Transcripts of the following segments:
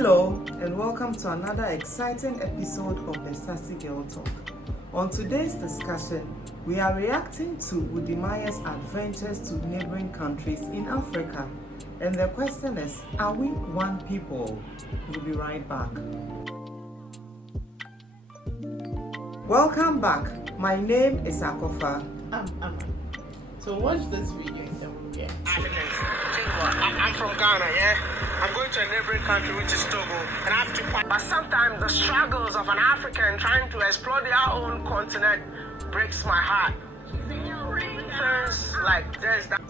Hello and welcome to another exciting episode of the Sassy Girl Talk. On today's discussion, we are reacting to Udimaya's adventures to neighboring countries in Africa. And the question is, are we one people? We'll be right back. Welcome back. My name is Akofa. I'm Amma. So watch this video and then we'll get I'm from Ghana, yeah? I'm going to a neighboring country which is Togo, and I have to fight. But sometimes the struggles of an African trying to explore their own continent breaks my heart. Things like there's that.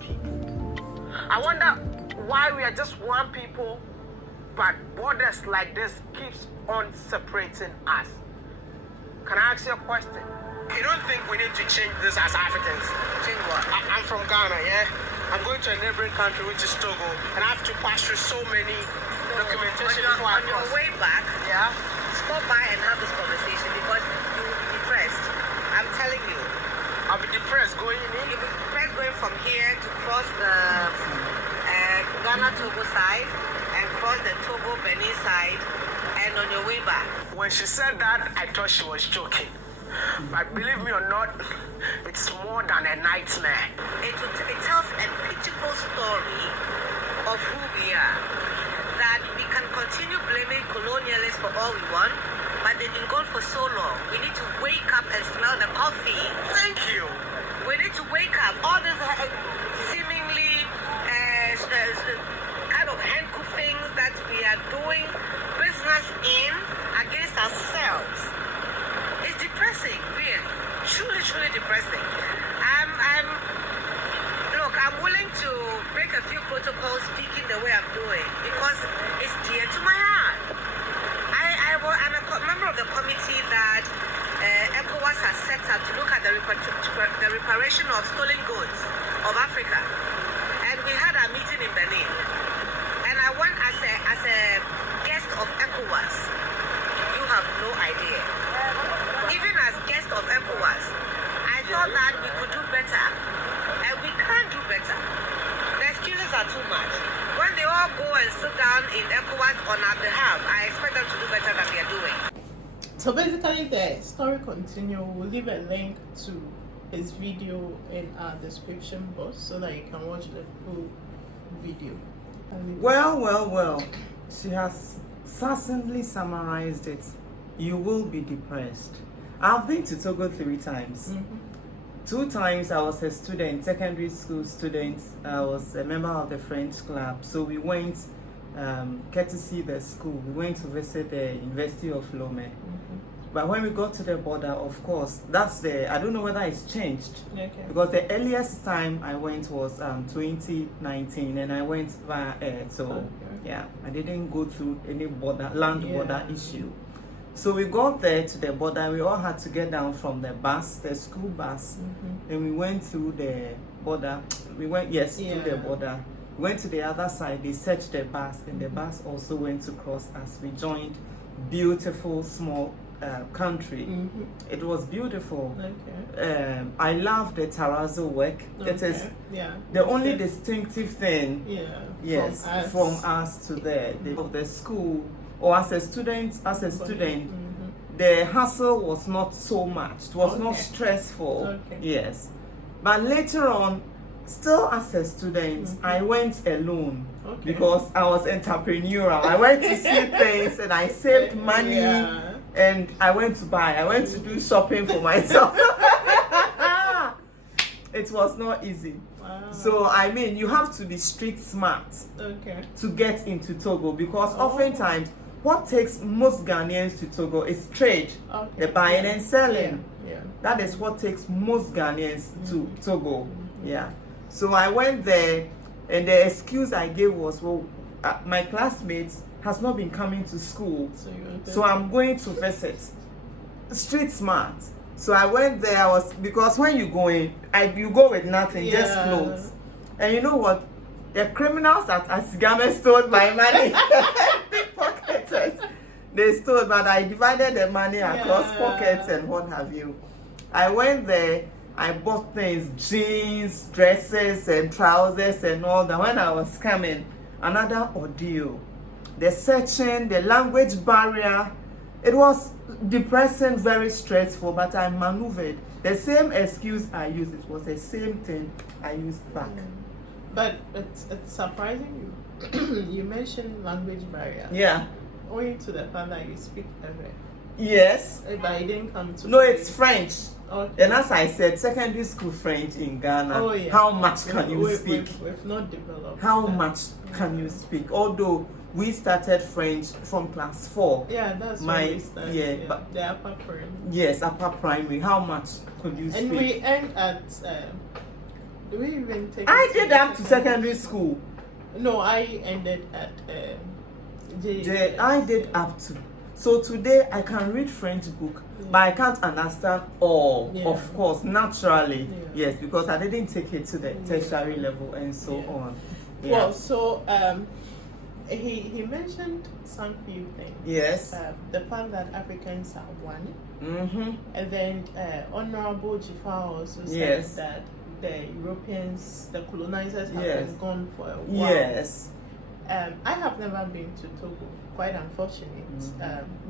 I wonder why we are just one people, but borders like this keeps on separating us. Can I ask you a question? You don't think we need to change this as Africans? Change what? I'm from Ghana, yeah? I'm going to a neighboring country which is Togo, and I have to pass through so many documentation before I on your cross. way back, Yeah? stop by and have this conversation because you will be depressed. I'm telling you. I'll be depressed going in. You'll be depressed going from here to cross the Ghana-Togo side and cross the Togo-Benin side and on your way back. When she said that, I thought she was joking. But believe me or not, it's more than a nightmare. It tells a pitiful story of who we are. That we can continue blaming colonialists for all we want, but they've been gone for so long. We need to wake up and smell the coffee. Thank you. We need to wake up. All these seemingly kind of handcuff things that we are doing business in against ourselves. It's depressing, really. Truly depressing. Look, I'm willing to break a few protocols speaking the way I'm doing because it's dear to my heart. I'm a member of the committee that ECOWAS has set up to look at the reparation of stolen goods of Africa. And we had a meeting in Benin. And I went as a guest of ECOWAS. You have no idea. Even as guest of ECOWAS, I thought that we could do better. And we can't do better. The excuses are too much. When they all go and sit down in ECOWAS on our behalf, I expect them to do better than they are doing. So basically the story continues. We'll leave a link to his video in our description box so that you can watch the full video. Well. She has succinctly summarized it. You will be depressed. I've been to Togo 3 times. 2 times I was a student, secondary school student. I was a member of the French club. So we went, courtesy the school. We went to visit the University of Lomé. But when we got to the border, of course, I don't know whether it's changed. Okay. Because the earliest time I went was 2019 and I went via air. So yeah, I didn't go through any land border issue. So we got there to the border. We all had to get down from the bus, the school bus, and we went through the border. Through the border. We went to the other side. They searched the bus, and the bus also went to cross us. We joined beautiful small country. It was beautiful. Okay. I love the terrazzo work. It is the only distinctive thing. Yes, from us to the school. Or as a student, the hassle was not so much. It was not stressful. Yes. But later on, still as a student, I went alone because I was entrepreneurial. I went to see things and I saved money and I went to do shopping for myself. It was not easy. Wow. So I mean, you have to be street smart to get into Togo because oftentimes what takes most Ghanaians to Togo is trade, the buying and selling. That is what takes most Ghanaians to Togo. So I went there, and the excuse I gave was, my classmates has not been coming to school, so I'm going to visit. Street smart. So I went there. Because when you go in, you go with nothing, just clothes. And you know what? The criminals at Asigame stole my money. Pickpocketers. They stole, but I divided the money across pockets and what have you. I went there. I bought things, jeans, dresses, and trousers and all that. When I was coming, another ordeal. the searching, the language barrier. It was depressing, very stressful, but I maneuvered. The same excuse I used, it was the same thing I used back. But it's surprising you mentioned language barrier. Yeah. Owing to the fact that you speak Ewe. Yes. But it didn't come to. No, it's French. Okay. And as I said, secondary school French in Ghana. Oh, yeah. How much can you speak? We've not developed. How that. much can you speak? Although we started French from class 4. Yeah, that's My when we started. yeah, but the upper primary. yes, upper primary. How much could you speak? And we end at. Do we even take? I did up to secondary school. No, I ended at. I did up to. So today I can read French book, but I can't understand all. Yeah. Of course, naturally, Yeah. yes, because I didn't take it to the tertiary level and so on. Yeah. Well, so he mentioned some few things. Yes. The fact that Africans are one, Mm-hmm. and then Honorable Jifar also said Yes. that the Europeans, the colonizers, have Yes. been gone for a while. Yes. I have never been to Togo. Quite unfortunate.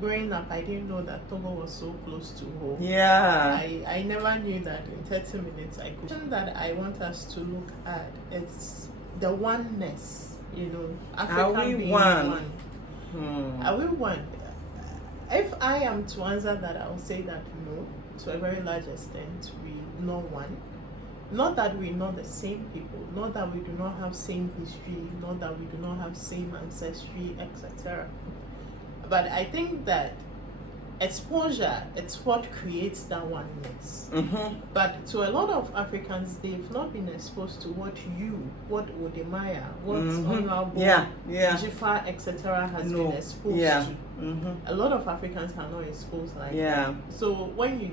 Growing up, I didn't know that Togo was so close to home. Yeah. I never knew that in 30 minutes I could. Something that I want us to look at is the oneness. You know, Africa Are we being one? Are we one? If I am to answer that, I will say that no. To a very large extent, we know one. Not that we're not the same people, not that we do not have same history, not that we do not have same ancestry, etc. But I think that exposure, it's what creates that oneness. Mm-hmm. But to a lot of Africans, they've not been exposed to what Odemaya, what Honorable Jifar, etc. has been exposed to. Mm-hmm. A lot of Africans are not exposed like that. So when you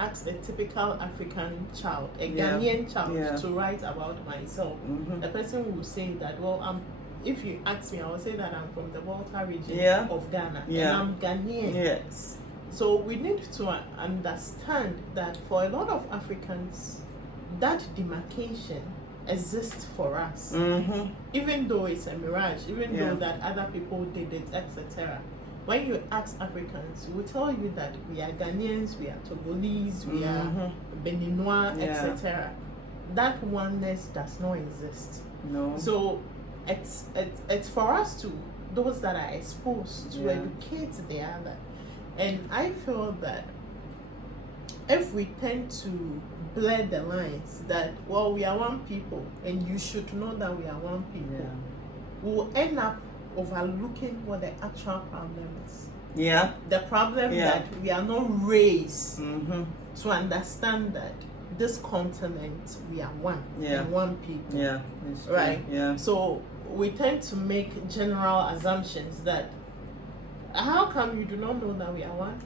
ask a typical African child, a Ghanaian child, to write about myself, the person will say that, well, if you ask me, I will say that I'm from the Volta region of Ghana, and I'm Ghanaian. Yes. So we need to understand that for a lot of Africans, that demarcation exists for us, even though it's a mirage, even though that other people did it, etc. When you ask Africans, we tell you that we are Ghanaians, we are Togolese, we are Beninois, etc. That oneness does not exist. No. So it's for us to, those that are exposed, to educate the other. And I feel that if we tend to blur the lines that, well, we are one people and you should know that we are one people, we'll end up overlooking what the actual problem is. Yeah. The problem that we are not raised to understand that this continent, we are one and one people. Yeah. Right? Yeah. So we tend to make general assumptions that, how come you do not know that we are one?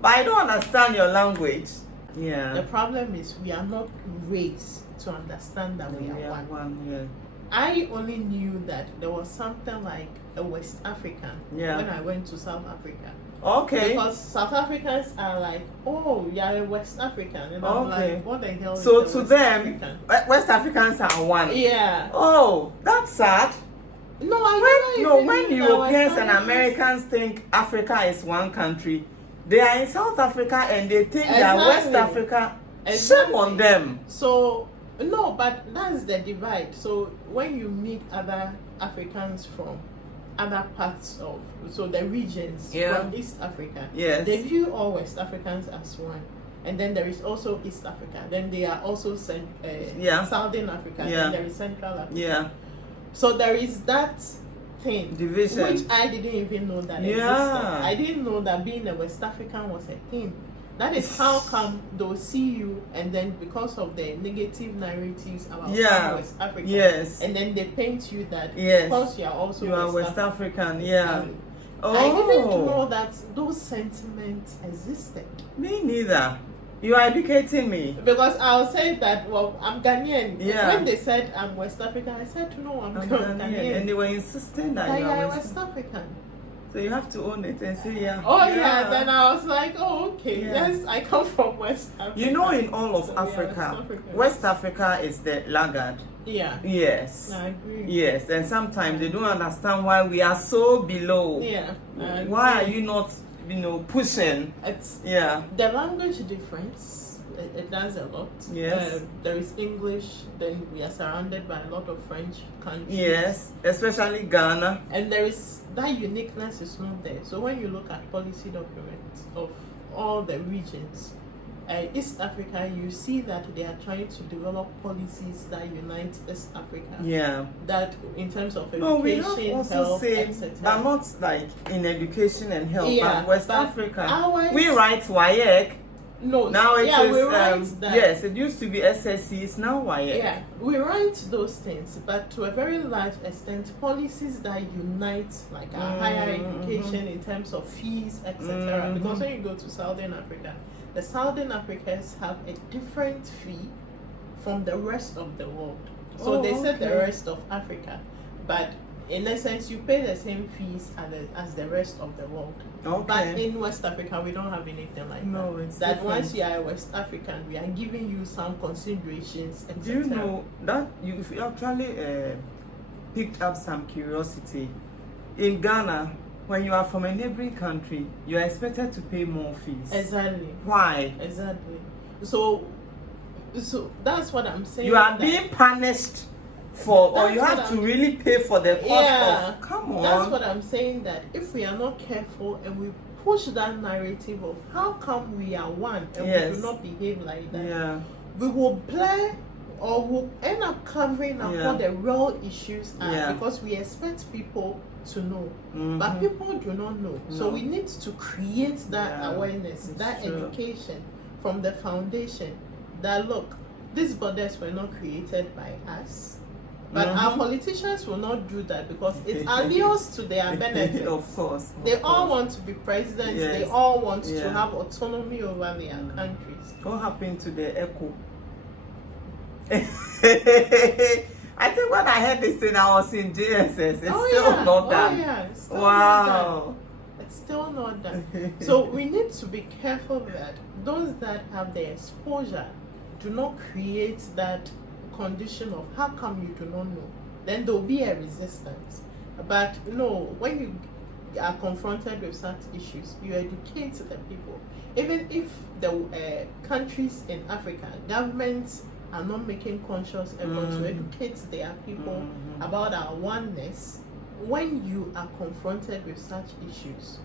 But I don't understand your language. Yeah. The problem is we are not raised to understand that we are one. I only knew that there was something like a West African when I went to South Africa. Okay. Because South Africans are like, oh, you are a West African. And I'm like, what the hell is so a to West them, African? West Africans are one. Yeah. Oh, that's sad. No, when Europeans and Americans think Africa is one country, they are in South Africa and they think that West Africa, shame on them. So, no, but that's the divide. So when you meet other Africans from other parts of, so the regions from East Africa, they view all West Africans as one. And then there is also East Africa. Then they are also Southern Africa. And there is Central Africa. Yeah. So there is that thing, division, which I didn't even know that existed. I didn't know that being a West African was a thing. That is how come they'll see you, and then because of the negative narratives about West Africa, and then they paint you that because you are also West African. I didn't know that those sentiments existed. Me neither. You are educating me. Because I'll say that, well, I'm Ghanaian. When they said I'm West African, I said, no, I'm Ghanaian. And they were insisting that you are West African. So you have to own it and say, yeah. Oh yeah. Then I was like, oh okay, yes, I come from West Africa. You know, in all of So, Africa, West Africa is the laggard. Yeah. Yes. I agree. Yes, and sometimes they don't understand why we are so below. Yeah. Why are you not, pushing? It's Yeah. the language difference. It does a lot. Yes. There is English. Then we are surrounded by a lot of French countries. Yes, especially Ghana. And there is that uniqueness is not there. So when you look at policy documents of all the regions, East Africa, you see that they are trying to develop policies that unite East Africa. Yeah. That in terms of education, No, we have also health, said, etc. but not like in education and health, Yeah, but West but Africa. ours- We write WAEC. No, Now it yeah, is, we write that. yes, it used to be SSC, it's now WAEC. Yeah, we write those things, but to a very large extent, policies that unite like our higher education in terms of fees, etc. Because when you go to Southern Africa, the Southern Africans have a different fee from the rest of the world. So they said the rest of Africa, but in essence, you pay the same fees as the rest of the world. Okay. But in West Africa, we don't have anything like No, that. it's that different. once you are a West African, we are giving you some considerations, etc. Do you know that if you actually picked up some curiosity, in Ghana, when you are from a neighboring country, you are expected to pay more fees. Exactly. Why? Exactly. So that's what I'm saying. You are that- being punished for, or That's you what have to I'm- really pay for the cost Yeah, of. Come on. That's what I'm saying, that if we are not careful and we push that narrative of how come we are one and we Yes. do not behave like that, Yeah. we will play or we'll end up covering up Yeah. what the real issues are Yeah. because we expect people to know. But Mhm. people do not know. So No. we need to create that Yeah, awareness, it's that true. education from the foundation that look, these borders were not created by us. But our politicians will not do that because it allures to their benefit. Of course. They all want to be presidents. They Yes. all want to Yeah. have autonomy over their countries. What happened to the echo? I think when I heard this thing, I was in JSS. It's still not done. yeah. It's still not done. Wow. It's still not done. So we need to be careful that those that have the exposure do not create that condition of how come you do not know. Then there'll be a resistance. But no, when you are confronted with such issues, you educate the people. Even if the countries in Africa, governments are not making conscious effort to educate their people about our oneness, when you are confronted with such issues,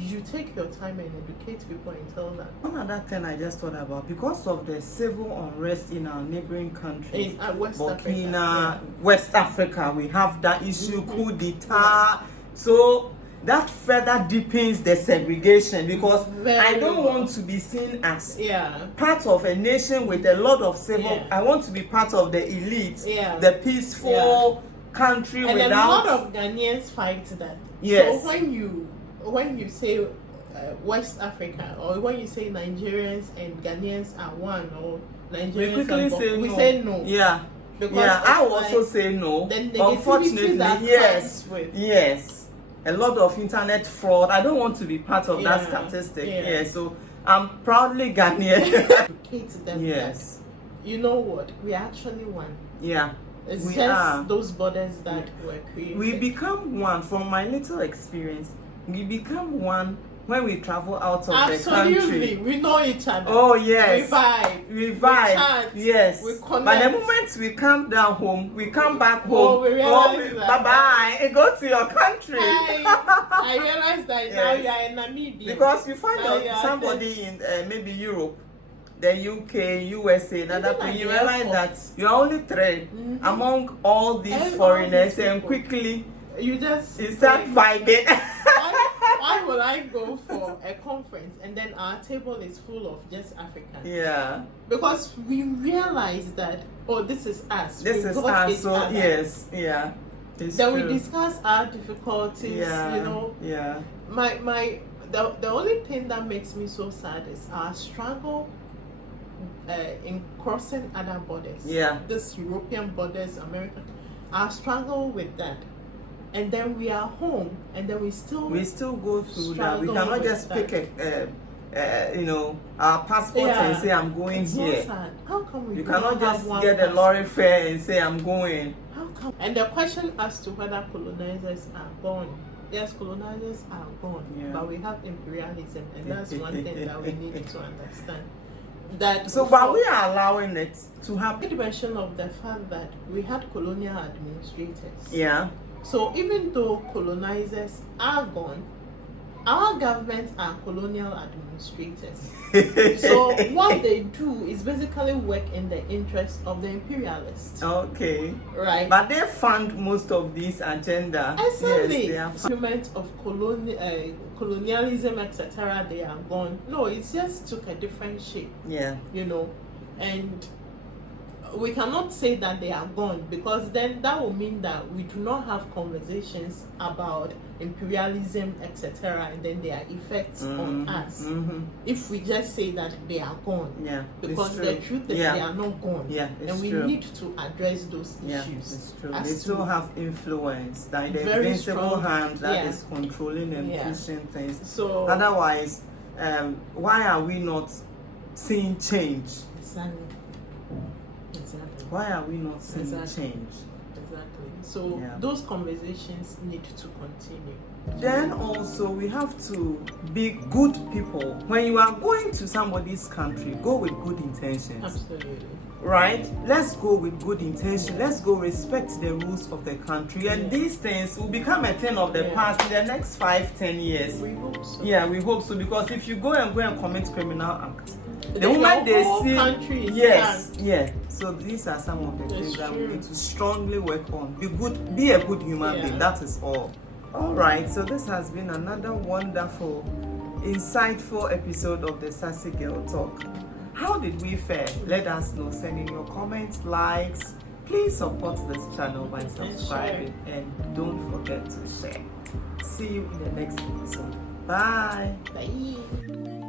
you take your time and educate people and tell them. One other thing I just thought about, because of the civil unrest in our neighboring countries, In West Burkina, Africa, West Africa, we have that issue, coup d'etat. So that further deepens the segregation because Very I don't well. want to be seen as yeah. part of a nation with a lot of civil. Yeah. I want to be part of the elite, Yeah. the peaceful country And without. a lot of Ghanaians fight that. Yes. So when you say West Africa, or when you say Nigerians and Ghanaians are one, or we Nigerians quickly and say we no. say no. Yeah. Because Yeah, I will it's also like say no. the negativity Unfortunately, that yes. comes with. Yes. A lot of internet fraud. I don't want to be part of that Yeah, statistic. yeah. Yeah. So I'm proudly Ghanaian. Educate them. Yes. That, you know what? We are actually one. Yeah. It's We just are. those borders that were created. We become one. From my little experience, we become one when we travel out of the Absolutely. country. We know each other. Oh yes. We vibe. We We vibe. chat. Yes. We But the connect. moment we come down home, we come back Oh, home. we realize that. Bye bye. Go to your country. I realized that now Yes. you are in Namibia. Because you find Now out you are somebody this. in maybe Europe, the UK, USA, another Even place, at you the realize airport. that you are only three among all these And all foreigners, these and people. quickly You just you start vibing. why will I go for a conference and then our table is full of just Africans? Yeah, Because we realize that this is us. this We is got us. each So other. yes, yeah, it's Then true. we discuss our difficulties. Yeah, You know, yeah, the only thing that makes me so sad is our struggle in crossing other borders. yeah. This European borders, American, our struggle with that. and then we are home, and then we still go through that. We struggle cannot with just that. pick our passport and say I'm going it's here. so sad. How come we You do cannot not have just one get a passport? lorry fare and say I'm going. How come? And the question as to whether colonizers are gone. Yes, colonizers are gone, Yeah. but we have imperialism, and that's one thing that we need to understand. That So, but we are allowing it to happen. made mention of the fact that we had colonial administrators. Yeah. So even though colonizers are gone, our governments are colonial administrators. So what they do is basically work in the interest of the imperialists. Okay. Right. But they fund most of this agenda. Exactly. Yes, Argument of colonialism, etc., they are gone. No, it just took a different shape, yeah. and we cannot say that they are gone, because then that will mean that we do not have conversations about imperialism, etc., and then their effects on us. If we just say that they are gone, Yeah. because it's the true. truth is Yeah. they are not gone, Yeah, it's and we true. need to address those Yeah, issues. it's true. as They to- still have influence, like the Very invincible strong, hand that yeah. is controlling and Yeah. pushing things. So Otherwise, why are we not seeing change? exactly. Why are we not seeing Exactly. change? Exactly. So Yeah. those conversations need to continue. Then also we have to be good people. When you are going to somebody's country, go with good intentions. Absolutely. Right? Let's go with good intention. Let's go respect the rules of the country. And Yeah. these things will become a thing of the Yeah. past in the next 5-10 years. We hope so. Yeah, we hope so, because if you go and commit criminal acts, the Then moment your they whole see, country is yes, scanned. yeah. So these are some of the That's things that we true. need to strongly work on. Be a good human Yeah. being. That is all. All right. So this has been another wonderful, insightful episode of the Sassy Girl Talk. How did we fare? Let us know. Send in your comments, likes. Please support this channel by subscribing, and don't forget to share. See you in the next episode. Bye. Bye.